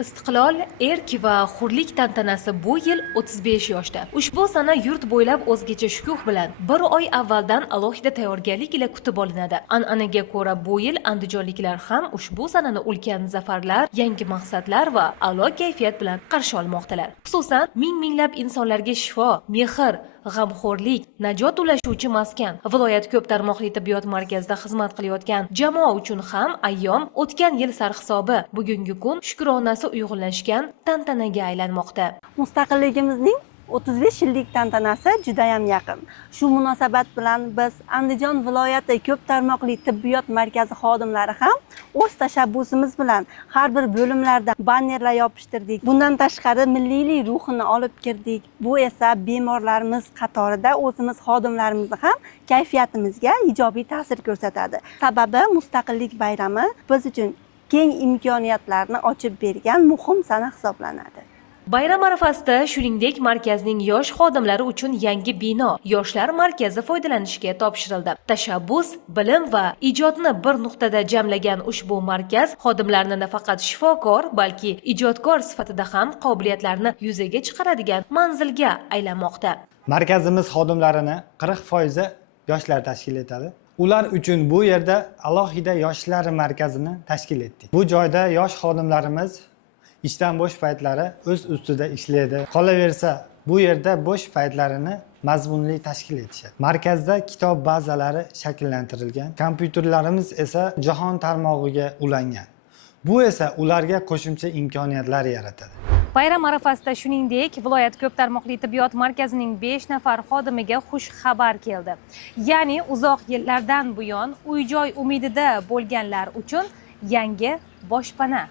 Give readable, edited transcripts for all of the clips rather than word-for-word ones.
Istiqlol, erk va hurlik tantanasi bu yil 35 yoshda. Ushbu sana yurt bo'ylab o'zgacha shukuh bilan bir oy avvaldan alohida tayyorgarlik ila kutib olinadi. An'anaga ko'ra bu yil andijonliklar ham ushbu sanani ulkan zafarlar, yangi maqsadlar va a'lo kayfiyat bilan qarshi olmoqdalar. Xususan, minglab insonlarga shifo, mehr, g'amxo'rlik, najot ulashuvchi maskan, viloyat ko'p tarmoqli tibbiyot markazida xizmat qilayotgan jamoa uchun ham ayyom o'tgan yil sarhisobi, bugungi kun shukronasi uyg'unlashgan tantanaga aylanmoqda. Mustaqilligimizning 35 yillik tantanasi juda ham yaqin. Shu munosabat bilan biz Andijon viloyati ko'p tarmoqli tibbiyot markazi xodimlari ham o'z tashabbusimiz bilan har bir bo'limlarda bannerlar yopishtirdik. Bundan tashqari milliylik ruhini olib kirdik. Bu esa bemorlarimiz qatorida o'zimiz xodimlarimizni ham kayfiyatimizga ijobiy ta'sir ko'rsatadi. Sababi Mustaqillik bayrami biz uchun keng imkoniyatlarni ochib bergan muhim sana hisoblanadi. Bayram arafasida shuningdek markazning yosh xodimlari uchun yangi bino yoshlar markazi foydalanishga topshirildi. Tashabbus, bilim va ijodni bir nuqtada jamlagan ushbu markaz xodimlarni nafaqat shifokor, balki ijodkor sifatida ham qobiliyatlarini yuzaga chiqaradigan manzilga aylanmoqda. Markazimiz xodimlarini 40% yoshlar tashkil etadi. Ular uchun bu yerda alohida yoshlar markazini tashkil etdik. Bu joyda yosh xodimlarimiz ishdan bo'sh paytlari o'z ustida ishlaydi. Qolaversa, bu yerda bo'sh paytlarini mazmunli tashkil etishadi. Markazda kitob bazalari shakllantirilgan, kompyuterlarimiz esa jahon tarmog'iga ulangan. Bu esa ularga qo'shimcha imkoniyatlar yaratadi. Bayram arafasida shuningdek, viloyat ko'p tarmoqli tibbiyot markazining 5 nafar xodimiga xush xabar keldi. Ya'ni uzoq yillardan buyon uy-joy umidida bo'lganlar uchun yangi boshpana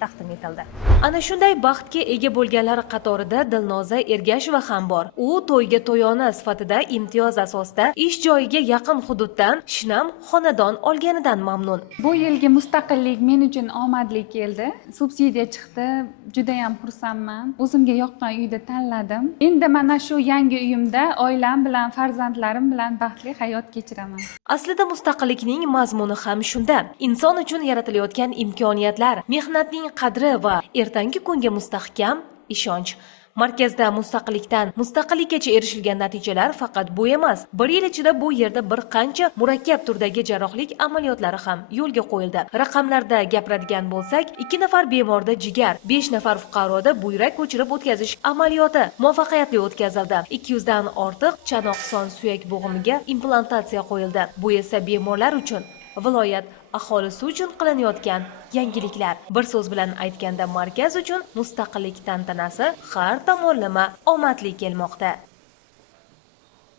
taqdim etildi. Ana shunday baxtga ega bo'lganlar qatorida Dilnoza Ergasheva ham bor. U to'yga to'yona sifatida imtiyoz asosida ish joyiga yaqin hududdan shinam xonadon olganidan mamnun. Bu yilgi mustaqillik men uchun omadli keldi. Subsidiya chiqdi. Juda ham xursandman. O'zimga yoqqan uyda tanladim. Endi mana shu yangi uyimda oilam bilan, farzandlarim bilan baxtli hayot kechiraman. Aslida mustaqillikning mazmuni ham shunda. Inson uchun yaratilayotgan imkoniyatlar, mehnatning qadri va ertangi kunga mustahkam ishonch. Markazda mustaqillikkacha erishilgan natijalar faqat bu emas. Bir yil ichida bu yerda bir qancha murakkab turdagi jarrohlik amaliyotlari ham yo'lga qo'yildi. Raqamlarda gapiradigan bo'lsak, 2 nafar bemorda jigar, 5 nafar fuqaroda buyrak ko'chirib o'tkazish amaliyoti muvaffaqiyatli o'tkazildi. 200 dan ortiq chanoq son suyak bo'g'imiga implantatsiya qo'yildi. Bu esa bemorlar uchun, viloyat aholisi uchun qilinayotgan yangiliklar. Bir so'z bilan aytganda, markaz uchun mustaqillik tantanasi har tomonlama omadli kelmoqda.